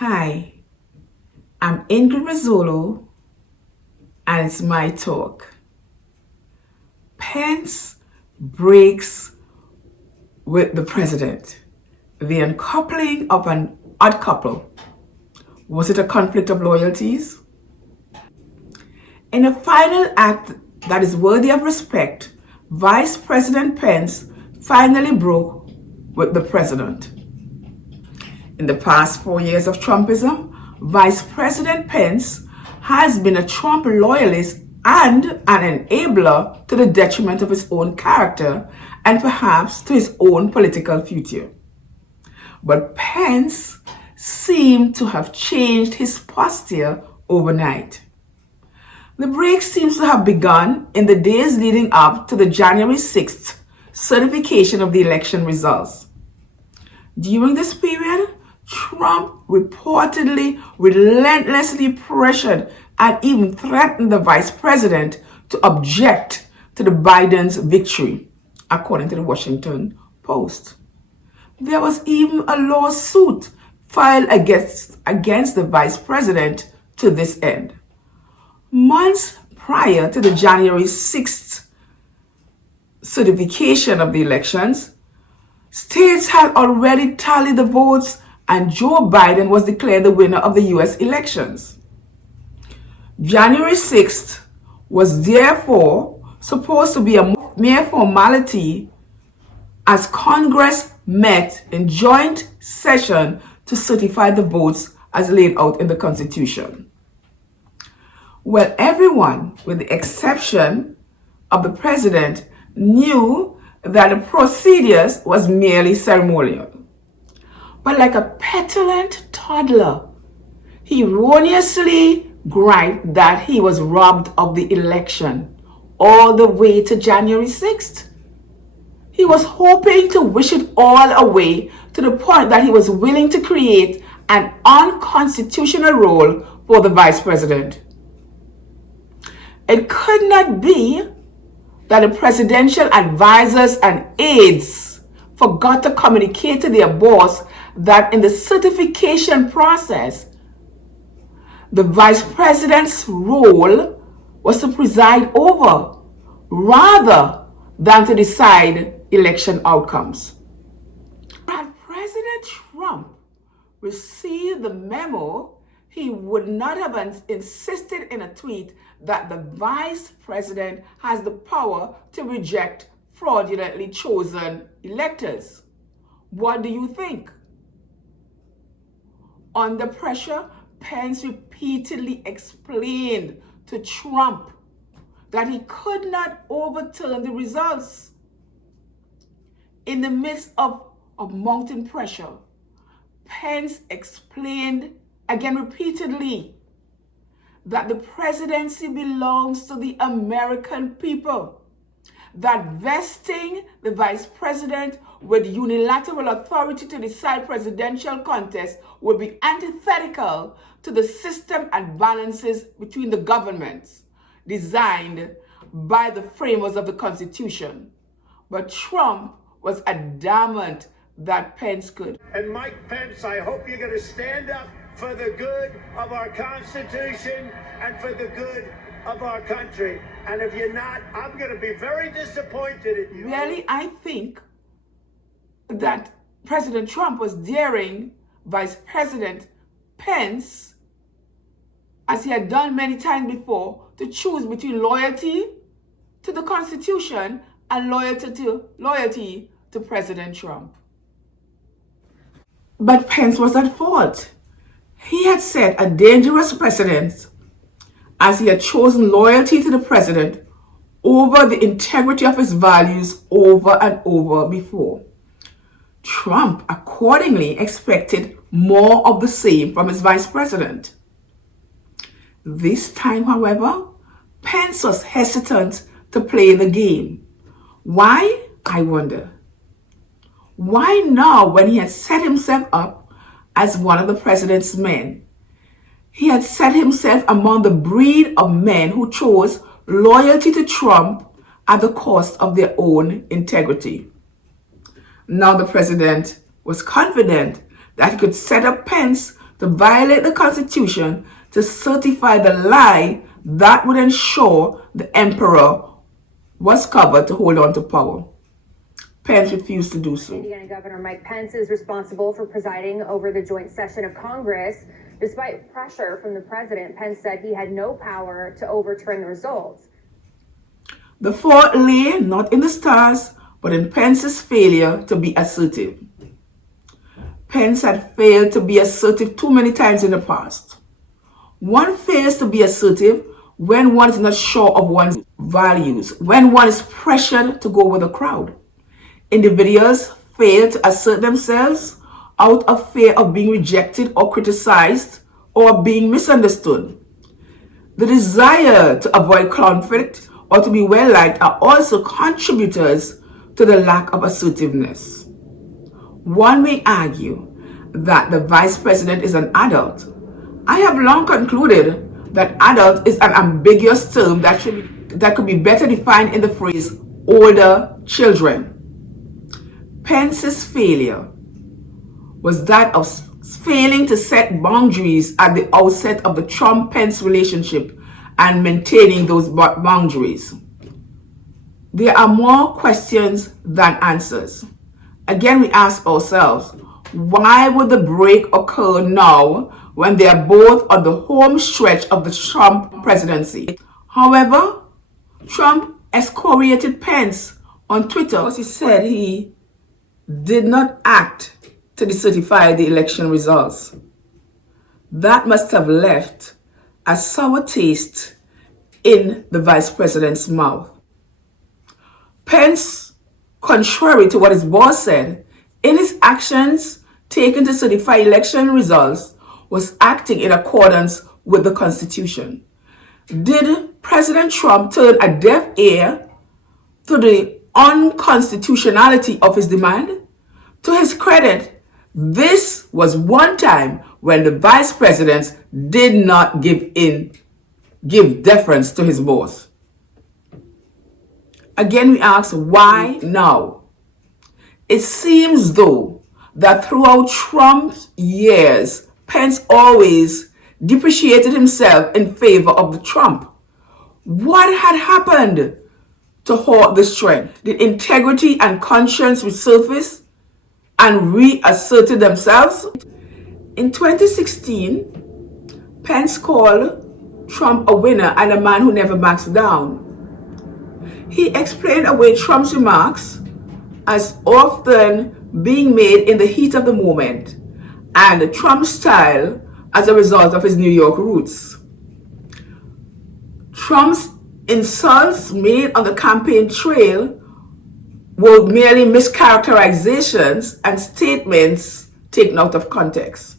Hi, I'm Ingrid Rizzolo, and it's my talk. Pence breaks with the president. The uncoupling of an odd couple. Was it a conflict of loyalties? In a final act that is worthy of respect, Vice President Pence finally broke with the president. In the past 4 years of Trumpism, Vice President Pence has been a Trump loyalist and an enabler to the detriment of his own character and perhaps to his own political future. But Pence seemed to have changed his posture overnight. The break seems to have begun in the days leading up to the January 6th certification of the election results. During this period, Trump reportedly relentlessly pressured and even threatened the vice president to object to the Biden's victory, according to the Washington Post. There was even a lawsuit filed against the vice president to this end. Months prior to the January 6th certification of the elections, states had already tallied the votes and Joe Biden was declared the winner of the U.S. elections. January 6th was therefore supposed to be a mere formality as Congress met in joint session to certify the votes as laid out in the Constitution. Well, everyone, with the exception of the president, knew that the procedures was merely ceremonial. But like a petulant toddler, he erroneously griped that he was robbed of the election all the way to January 6th. He was hoping to wish it all away to the point that he was willing to create an unconstitutional role for the vice president. It could not be that the presidential advisors and aides forgot to communicate to their boss that in the certification process, the vice president's role was to preside over rather than to decide election outcomes. Had President Trump received the memo, he would not have insisted in a tweet that the vice president has the power to reject fraudulently chosen electors. What do you think? Under pressure, Pence repeatedly explained to Trump that he could not overturn the results. In the midst of mounting pressure, Pence explained again repeatedly that the presidency belongs to the American people, that vesting the vice president with unilateral authority to decide presidential contests would be antithetical to the system and balances between the governments designed by the framers of the Constitution. But Trump was adamant that Pence could. And Mike Pence, I hope you're going to stand up for the good of our Constitution and for the good of our country. And if you're not, I'm going to be very disappointed in you. Really, I think that President Trump was daring Vice President Pence, as he had done many times before, to choose between loyalty to the Constitution and loyalty to President Trump. But Pence was at fault. He had set a dangerous precedent as he had chosen loyalty to the president over the integrity of his values over and over before. Trump accordingly expected more of the same from his vice president. This time, however, Pence was hesitant to play the game. Why? I wonder. Why now, when he had set himself up as one of the president's men? He had set himself among the breed of men who chose loyalty to Trump at the cost of their own integrity. Now the president was confident that he could set up Pence to violate the Constitution to certify the lie that would ensure the emperor was covered to hold on to power. Pence refused to do so. Indiana Governor Mike Pence is responsible for presiding over the joint session of Congress. Despite pressure from the president, Pence said he had no power to overturn the results. The fault lay not in the stars, but in Pence's failure to be assertive. Pence had failed to be assertive too many times in the past. One fails to be assertive when one is not sure of one's values, when one is pressured to go with the crowd. Individuals fail to assert themselves out of fear of being rejected or criticized or being misunderstood. The desire to avoid conflict or to be well liked are also contributors to the lack of assertiveness. One may argue that the vice president is an adult. I have long concluded that adult is an ambiguous term that could be better defined in the phrase older children. Pence's failure was that of failing to set boundaries at the outset of the Trump-Pence relationship and maintaining those boundaries. There are more questions than answers. Again, we ask ourselves, why would the break occur now when they are both on the home stretch of the Trump presidency? However, Trump excoriated Pence on Twitter because he said he did not act to decertify the election results. That must have left a sour taste in the vice president's mouth. Pence, contrary to what his boss said, in his actions taken to certify election results, was acting in accordance with the Constitution. Did President Trump turn a deaf ear to the unconstitutionality of his demand? To his credit, this was one time when the vice president did not give deference to his boss. Again, we ask, why now? It seems though that throughout Trump's years, Pence always depreciated himself in favor of the Trump. What had happened to halt this trend? Did integrity and conscience resurface and reasserted themselves? In 2016, Pence called Trump a winner and a man who never backs down. He explained away Trump's remarks as often being made in the heat of the moment and Trump's style as a result of his New York roots. Trump's insults made on the campaign trail were merely mischaracterizations and statements taken out of context.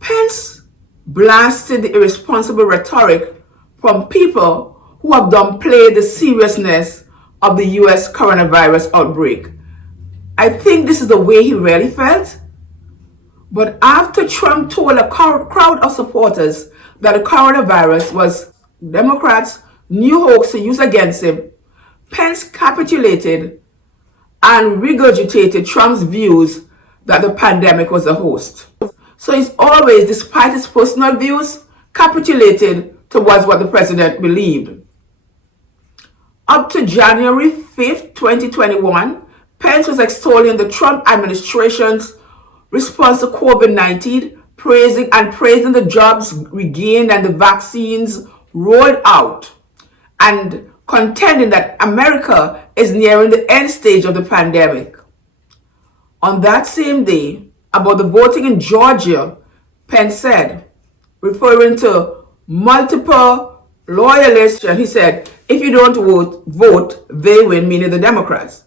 Pence blasted the irresponsible rhetoric from people who have downplayed the seriousness of the US coronavirus outbreak. I think this is the way he really felt. But after Trump told a crowd of supporters that the coronavirus was Democrats' new hoax to use against him, Pence capitulated and regurgitated Trump's views that the pandemic was a hoax. So he's always, despite his personal views, capitulated towards what the president believed. Up to January 5th, 2021, Pence was extolling the Trump administration's response to COVID-19, praising the jobs regained and the vaccines rolled out, and contending that America is nearing the end stage of the pandemic. On that same day, about the voting in Georgia, Pence said, referring to multiple loyalists, and he said, if you don't vote, they win, meaning the Democrats.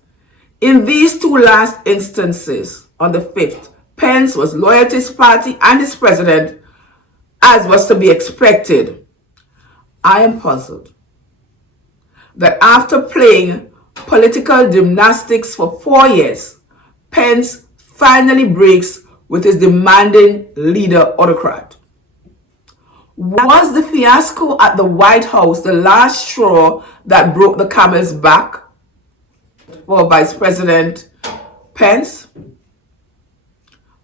In these two last instances, on the 5th, Pence was loyal to his party and his president, as was to be expected. I am puzzled that after playing political gymnastics for 4 years, Pence finally breaks with his demanding leader autocrat. Was the fiasco at the White House the last straw that broke the camel's back for Vice President Pence?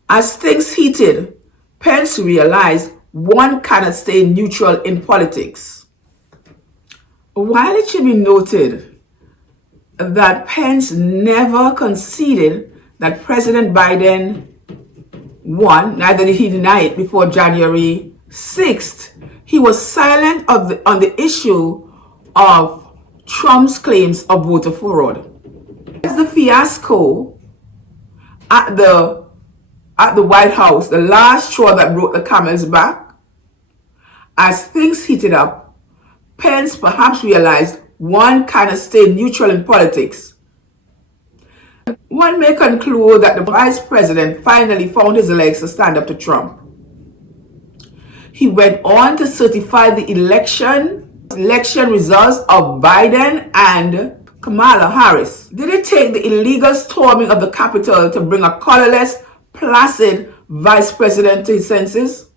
As things heated, Pence realized one cannot stay neutral in politics. While it should be noted that Pence never conceded that President Biden won, neither did he deny it before January 6th, he was silent on the issue of Trump's claims of voter fraud. As the fiasco at the White House, the last straw that broke the camel's back, as things heated up, Pence perhaps realized one cannot stay neutral in politics. One may conclude that the vice president finally found his legs to stand up to Trump. He went on to certify the election results of Biden and Kamala Harris. Did it take the illegal storming of the Capitol to bring a colorless, placid vice president to his senses?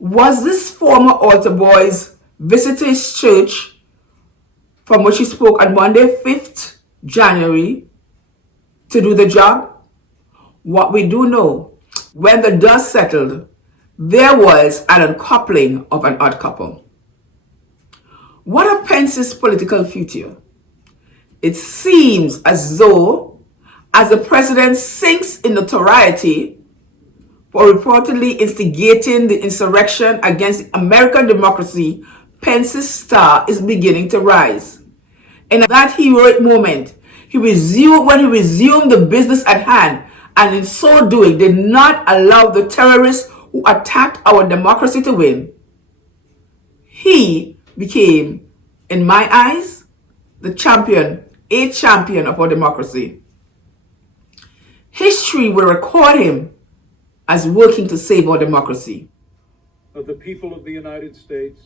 Was this former altar boy's visit to his church, from which he spoke on Monday, 5th January, to do the job? What we do know, when the dust settled, there was an uncoupling of an odd couple. What of Pence's political future? It seems as though, as the president sinks in notoriety for reportedly instigating the insurrection against American democracy, Pence's star is beginning to rise. In that heroic moment, when he resumed the business at hand, and in so doing did not allow the terrorists who attacked our democracy to win, he became, in my eyes, a champion of our democracy. History will record him as working to save our democracy. The people of the United States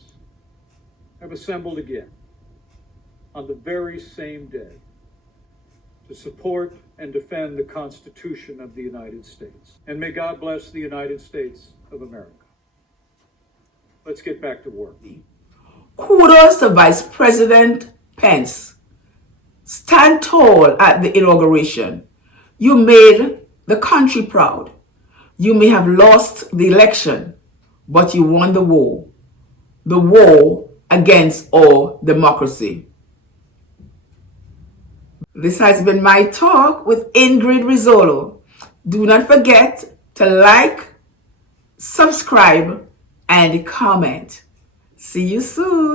have assembled again on the very same day to support and defend the Constitution of the United States. And may God bless the United States of America. Let's get back to work. Kudos to Vice President Pence. Stand tall at the inauguration. You made the country proud. You may have lost the election, but you won the war against our democracy. This has been my talk with Ingrid Rizzolo. Do not forget to like, subscribe, and comment. See you soon.